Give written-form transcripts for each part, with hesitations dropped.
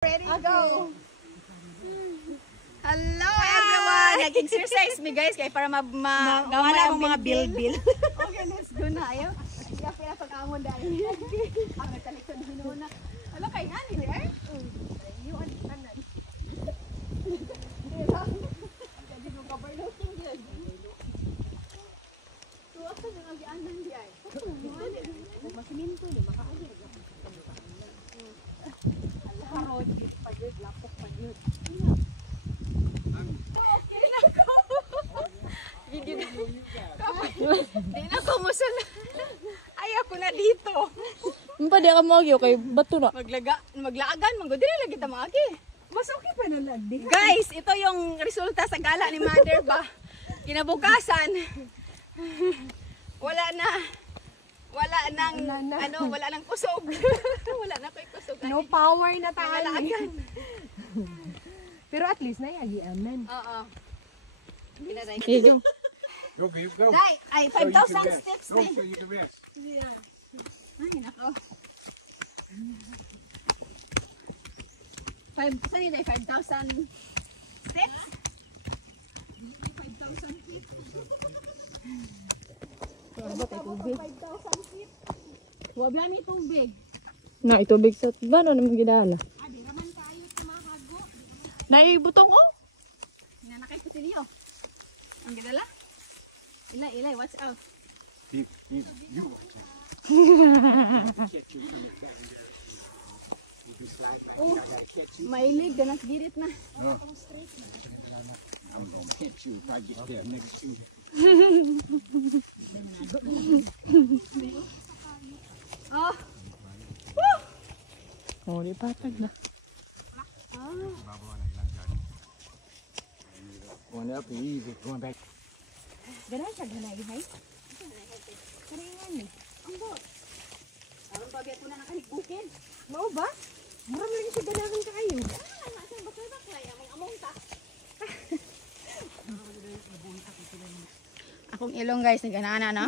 Ready, go! Hello everyone! Nag-exercise me guys kaya para magawa na akong mga bil-bil. Okay, let's go na. Ayaw. Iya pala pag-amon dahil. Ang nagtalikod hinuna. Wala kay Hani eh? Iyo ang tanan. Jadi mo overlooking yun. Tuwa ka na ang gianan di ay. Masiminto ni makaagi. Harod, pagod, lapok, pagod. Di na ko musul. Ayaw ko na dito. Hindi pa di ka mag-agyo kay bato na. Maglaagan, magudiri lagi ta maagi. Mas okay pa na lang. Guys, ito yung resulta sa gala ni Mother ba. Kinabukasan. Wala nang kusog. Wala na ko'y kusog. No power na tayo. Malaagan. Pero at least nayagi amen. Oo. Sige. Go, you go. Dai, ay 5,000 steps Go, din. so you can rest. Ay, nako. 5,000 steps? 5,000 feet. Abot ay tubig. 5,000 feet. Huwag namin tubig. Na itubig sa bano naman gidala. Di naman tayo tumahago. Naibutong oh. Hinanakay ko si Leo. Ang gidala? Ilay, watch out. You watch it. Oh, mailig, ganas girit na. I'm gonna hit you if I get there next to you. Oh, Oh, di patag na. Going up and easy, going back. ganay siya, ganay, hay? Karingan eh. Ang bot. Aron bagay ko na nakahigbukid. Mao ba? Marami lang siya ganahan ka kayo. Nasaan bakla-baklay, among among ta. Akong ilong guys, naganaana na.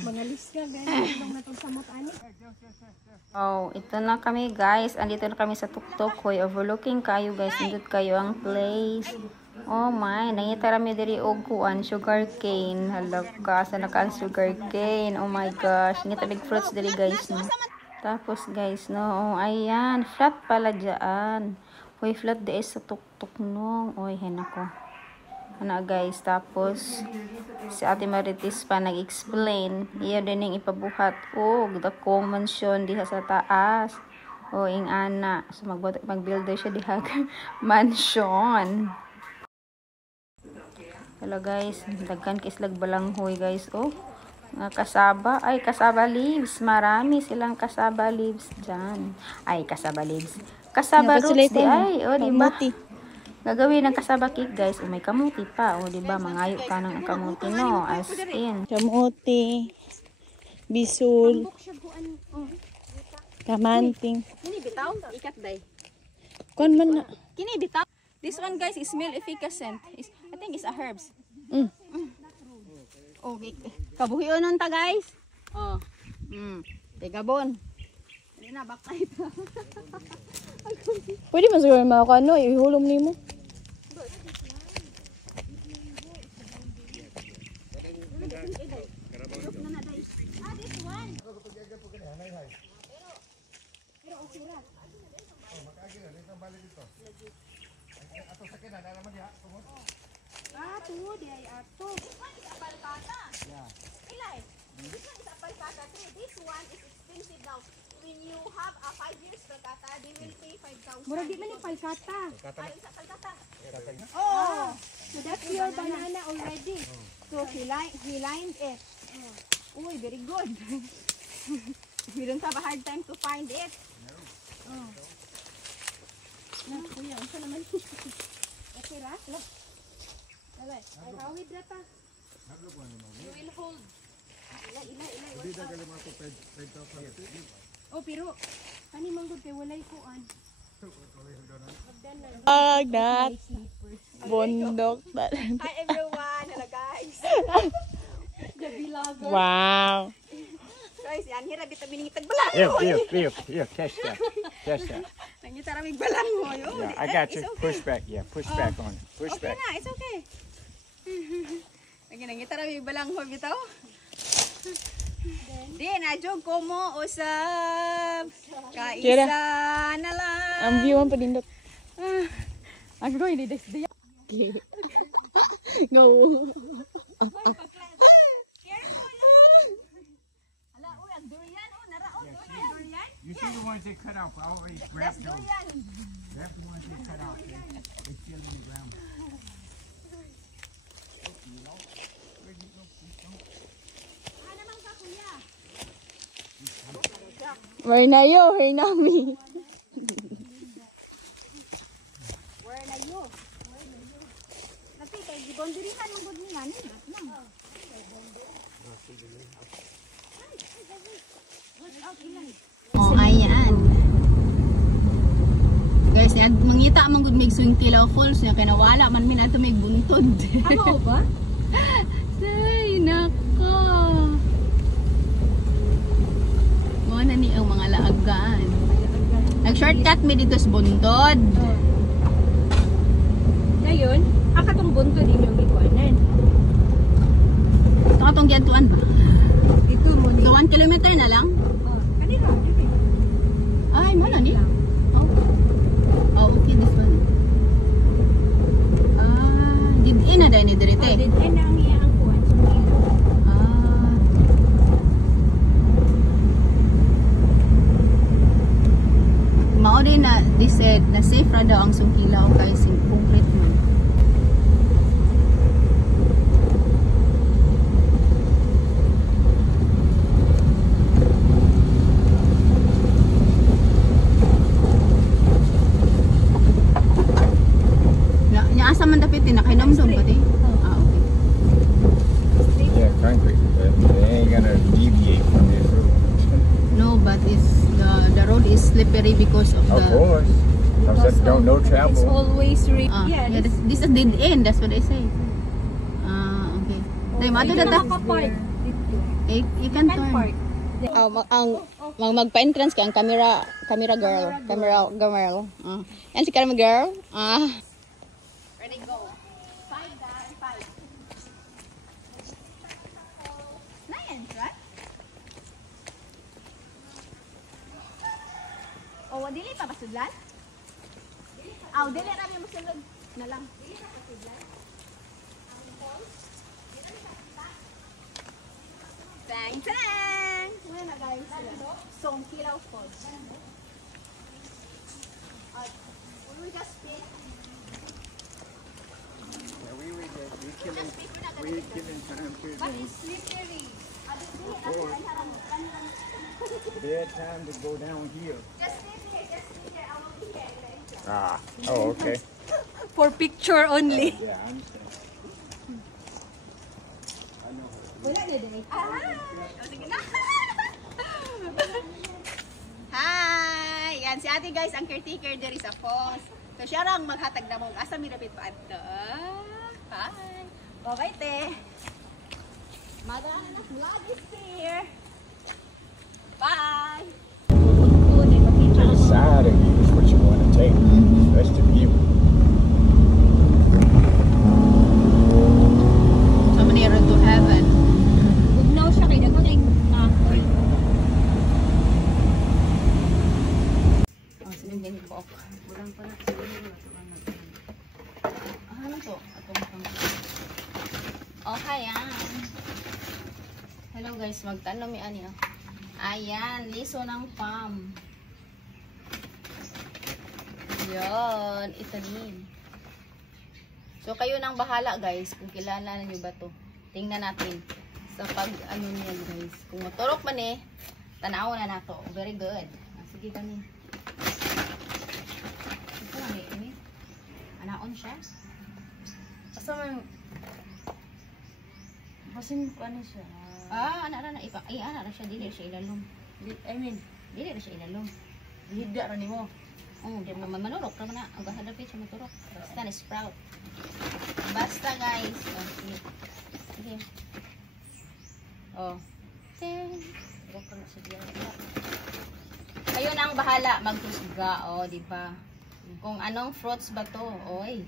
Mga liska guys, ilong na tong samot ani. Oh, ito na kami guys. Andito na kami sa tuktok. Hoy, overlooking kayo guys. Nandito kayo ang place. Oh my, nangita rami diri og kuan sugar cane. Halaka, sa nakaan sugar cane. Oh my gosh, ngita big fruits diri guys no. Tapos guys no, oh, ayan, flat pala diyan. Hoy, flat di sa tuktok no. Oy, henako. Ana guys, tapos si Ate Marites pa nag-explain. Iya din yung ipabuhat. Oh, the mansion diha sa taas. Oh, ing ana. So mag-builder siya diha mansion. Hello guys, daghan kislag balanghoy guys. Oh, nga kasaba. Ay, kasaba leaves. Marami silang kasaba leaves dyan. Ay, kasaba leaves. Kasaba roots di ay. Oh, di ba? Gagawin ng kasaba cake guys. Oh, may kamuti pa. Oh, di ba? Mangayo ka ng kamuti no. As in. Kamuti. Bisul. Kamanting. Kini bitaw, ikat day. Kon man na. Kini bitaw. This one guys is smell efficacent. I think it's a herbs. Okay. Kabuhion nun ta guys. Oh. Tegabon. Hindi na bakay ito. Pwede man siguro mga kano, ihulom nimo. Ah, tuwo di ay ato. This one is apalkata. Yeah. Ilay. This one is apalkata too. This one is expensive now. When you have a 5 years palkata, they will pay 5,000. Mura di man yung palkata. Ay, isa palkata. Oh, so that's your banana already. So he lined it. Uy, very good. We don't have a hard time to find it. Oh. Na, kuya, unsa naman? Okay ra? Look. Dali, ay hawid ra ta. You will hold. Oh, pero kani manggod kay walay kuan. Dat. Bondok. Hi everyone, hello guys. Wow. Guys, yan hira bitaw biningitag balang. Here, catch that. Catch that. Nangita ra mig balang mo yo. Yeah, I got you. Push back. Yeah, push back on it. Push Okay back. na, it's okay. Nangita ra mig balang mo bitaw. Di na jud ko mo usab. Kaisa na lang. Ang view ang panindot. Ako ko hindi des dia. Go. Ala uy, ang durian oh, naraon durian. You see the ones they cut out? I always grab those. Grab the ones they cut out. They still in the ground. Where na yo? Where na mi? Where na yo? Napi kay gibon dirihan mo gud ni nani. Oh, ayan. Guys, yan, mangita man gud mig swing Tilaw Falls nya kay nawala man min ato mig buntod. Ano ba? Ay, nako. Mo na ni ang mga laagan. Nag-shortcut mi dito sa buntod. Ngayon, akatong bunto din yung ikuanan. Ito atong giadtuan ba? Dito mo ni. So 1 kilometer na lang? Kanina. Ay, mo na ni. Oh. Oh, okay, this one. Ah, did na dahil ni dirite. Did na ang iya ang kuan. Ah. Mao din na they said na safe ra daw ang Sungkilaw guys in concrete man. Nya asa man dapat nakainomdom ba di? Ah, okay. Yeah, concrete. But they ain't gonna deviate from this road. No, but it's the road is slippery because of Of the course. I said don't no It's travel. always rain. yeah, this is dead end, that's what I say. Ah, okay. Dai mato Dito data. nakapark. You can turn. Park. Magpa-entrance ka ang camera girl. Yan si camera girl. Ready go. 5 down, 5. Na entrance. Oh, dili pa basudlan? Aw, dili ra mi mosulod na lang. Bang, bang! Wala na guys. Sungkilaw Falls. Will we just speak? We killing time to But it's slippery. bad time to go down here. Just stay here. I will be here. Ah. Oh, okay. For picture only. Yeah, I understand. Hi! Yan si ate guys, ang caretaker diri sa falls. So siya lang maghatag na mo. Asa mi rapid pa adto. Hi! Okay te. Magana na vlog is here. Bye! Decide is what you want to take. That's the view. So many road to heaven. Bugnaw siya kay daghang kahoy. Oh, sinigyan ko ako. Bulang pa na. Ano to? Oh, ayan. Hello guys, magtanong mi ani. Ayan, liso ng farm. Yan, itanim. So kayo nang bahala guys kung kilala niyo ba to. Tingnan natin sa pag ano niya guys. Kung maturok man tanaw na nato. Very good. Sige kani. Ito lang ini. Anaon siya. Asa man Basin ko ano siya. ana na ipa. Ay ana ra siya dili siya ilalom. Dili ra siya ilalom. Hida ra nimo. Oh, di naman manurok naman na. Ang bahadapit siya maturok. Basta na sprout. Basta guys. Oh, sige. Sige. Oh. Ting. Kayo na ang bahala maghusga, oh, di ba? Kung anong fruits ba to, oy.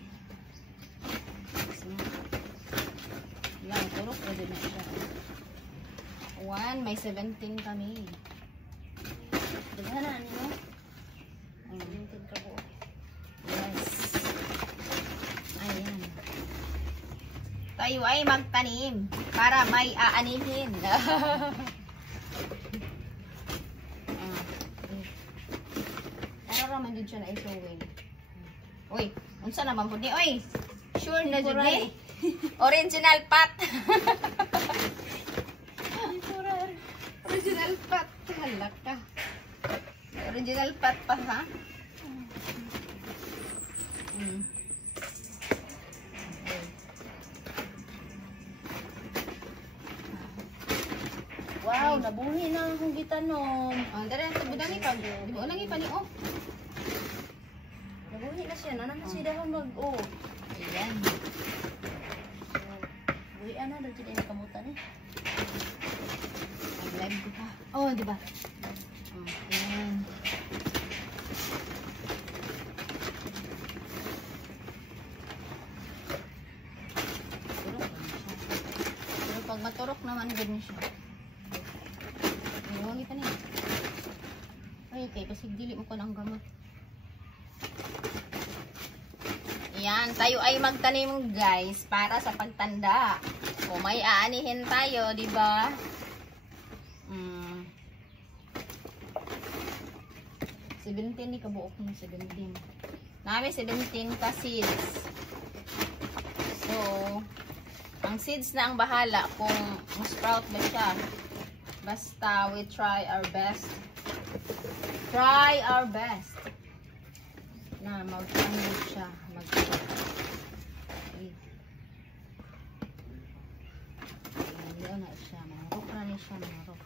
Yan, turok pwede na siya. 1, may 17 kami. Daghan na, ano? Yes. Ayan. Tayo ay magtanim para may aanihin. Para raman din siya na i-showing. Uy, unsa naman po ni? Uy, sure na dyan eh. Original pot. Original pot. Halak ka. Original pot pa, ha? Wow, nabuhi na akong gitanom. Dara, budami ka. Di ba unang ipani, oh. Nabuhi na siya. Nanan na siya dahon mag-o. Ayan. Buhi na, dahil siya yung kamutan eh. Live ko pa. Oh, di ba? Ayan. Pero pag maturok naman, ganyan siya. Huwag pa niya. Ay, okay. Kasi dili mo ko ng gamot. Ayan. Tayo ay magtanim, guys. Para sa pagtanda. O may aanihin tayo, di ba? 17 ni kabuok mo. 17. Nami 17 ka seeds. So, ang seeds na ang bahala kung sprout ba siya. Basta we try our best. Try our best. Na mag-tanggol siya. Ayan na siya. Manarok na niya siya. Manarok.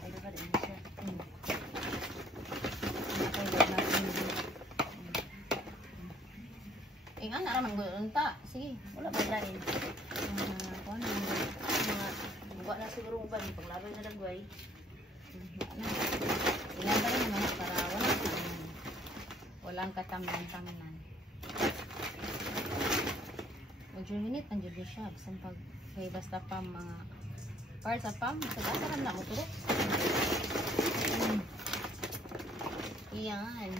Ay, dapat rin siya. Ingan na naman gulunta. Sige. Wala ba dahil? Kuha na. Buwa na siguro uban. Paglaban na dagway. Ingan ba rin naman para walang katamnan-tamnan. Mag-germinate ang dyan siya. Basta pa mga para sa pam. Sabasaran na mo to. Iyan.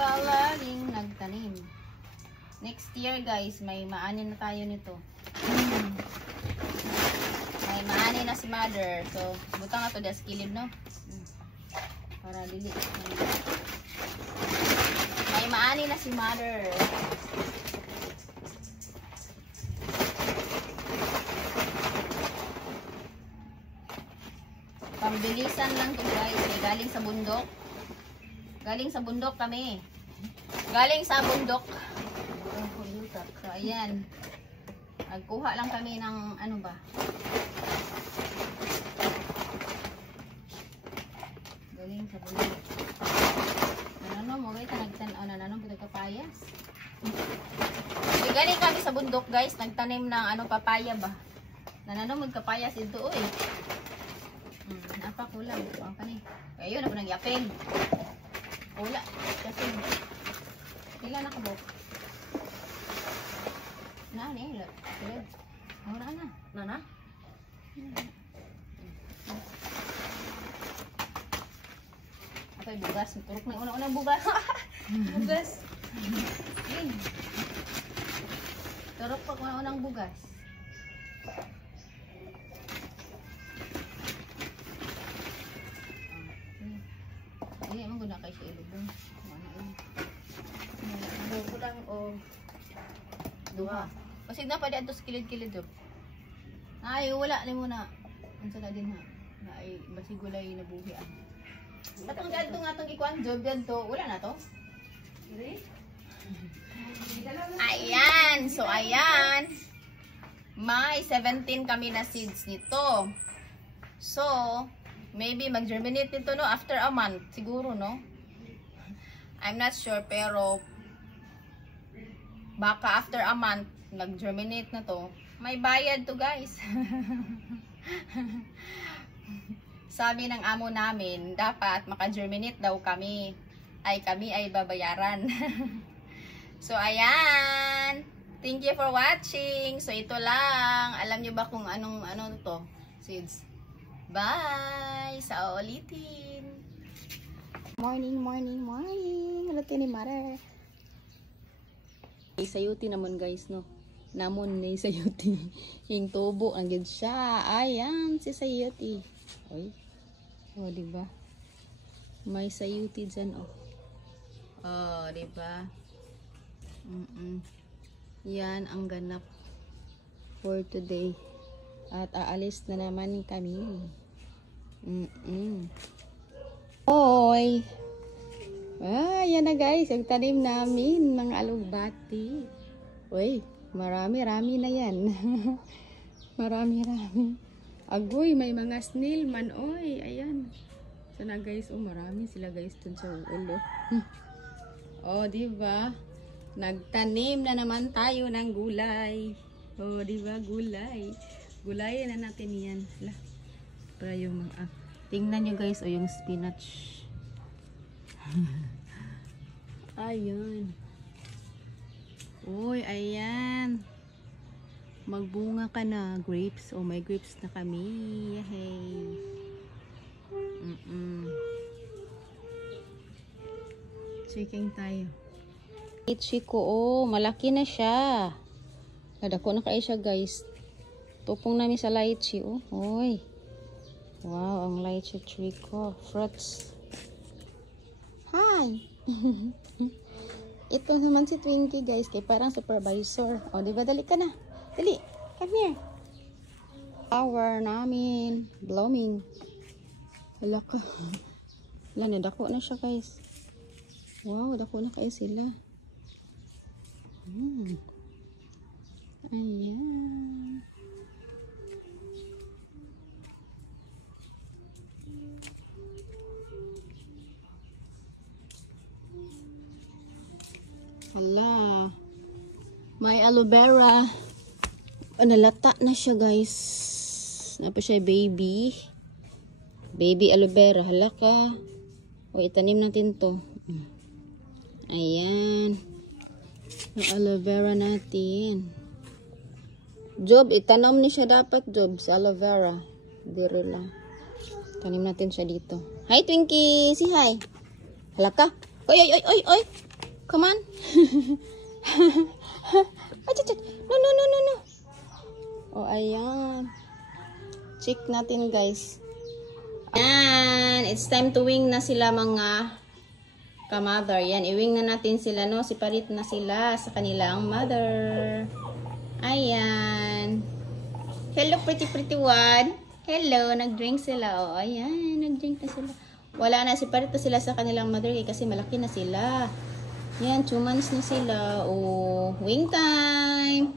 Palaging nagtanim. Next year, guys, may maanin na tayo nito. May maanin na si mother. So, butang na to das kilid, no? Para dili. May maanin na si mother. Pambilisan lang to, guys. Galing sa bundok. Galing sa bundok kami. Galing sa bundok. So, ayan. Nagkuha lang kami ng ano ba? Galing sa bundok. Nanano mo, guys. Nanano mo kapayas. Galing kami sa bundok, guys. Nagtanim ng ano, papaya ba? Nanano mo kapayas ito, oy. Napakulang. Ang kani. Ayun, ako nagyapin. Wala. Kasi, hila na kabok. Na, hila. Hila. Wala na. Nana? Apay bugas. Turok na una-unang bugas. Bugas. Turok pa una-unang bugas. Hindi, emang guna kayo sa ilog dun. Ako lang o Duha. Kasi na pa dito sa kilid-kilid do. Ay, wala ni mo na. Unsa na din ha. Na ay basi gulay na buhi ah. Katong dito nga tong ikuan job dito, wala na to. Ayan, so ayan. May 17 kami na seeds nito. So, maybe mag-germinate nito no after a month siguro no. I'm not sure pero baka after a month, nag-germinate na to. May bayad to guys. Sabi ng amo namin, dapat maka-germinate daw kami. Kami ay babayaran. So, ayan. Thank you for watching. So, ito lang. Alam nyo ba kung ano to? Seeds. Bye! Sa ulitin. Morning. Hello, ni Mare. Sayuti naman guys, no? Namon ni sayuti. Yung tubo, andyan siya. Ayan, si sayuti. Oy. O, diba? May sayuti dyan, oh. Oh, diba? Yan ang ganap for today. At aalis na naman kami. Oy! Yan na guys, yung tanim namin, mga alugbati. Uy, marami-rami na yan. Marami-rami. Agoy, may mga snail man, oy, ayan. Sana guys, marami sila guys dun sa ulo. Diba? Nagtanim na naman tayo ng gulay. Diba, gulay. Gulayin na natin yan. Para yung mga, tingnan nyo guys, yung spinach. Ayan. Uy, ayan. Magbunga ka na. Grapes. May grapes na kami. Yay. Checking tayo. Lychee ko, malaki na siya. Nadako na kayo siya guys. Tupong namin sa lychee, Uy. Wow, ang lychee tree ko. Fruits. Hi! Ito naman si Twinkie guys, kay parang supervisor. Diba? Dali ka na. Dali. Come here. Flower namin. Blooming. Hala ka. Hala, nadako na siya guys. Wow, dako na kayo sila. Ayan. Hala. May aloe vera. Nalata na siya guys. Napa siya baby. Baby aloe vera. Hala ka. Itanim natin to. Ayan. Ang aloe vera natin. Job, itanam na siya dapat, Job, sa aloe vera. Biro lang. Tanim natin siya dito. Hi, Twinkie! Say hi! Hala ka? Oy! Come on! No! Ayan. Check natin, guys. Ayan. It's time to wing na sila, mga ka-mother. Yan, i-wing na natin sila, no? Separate na sila sa kanilang mother. Ayan. Hello, pretty one. Hello, nag-drink sila. Ayan, nag-drink na sila. Wala na, separate na sila sa kanilang mother kasi malaki na sila. Yan, 2 months na sila. Wing time.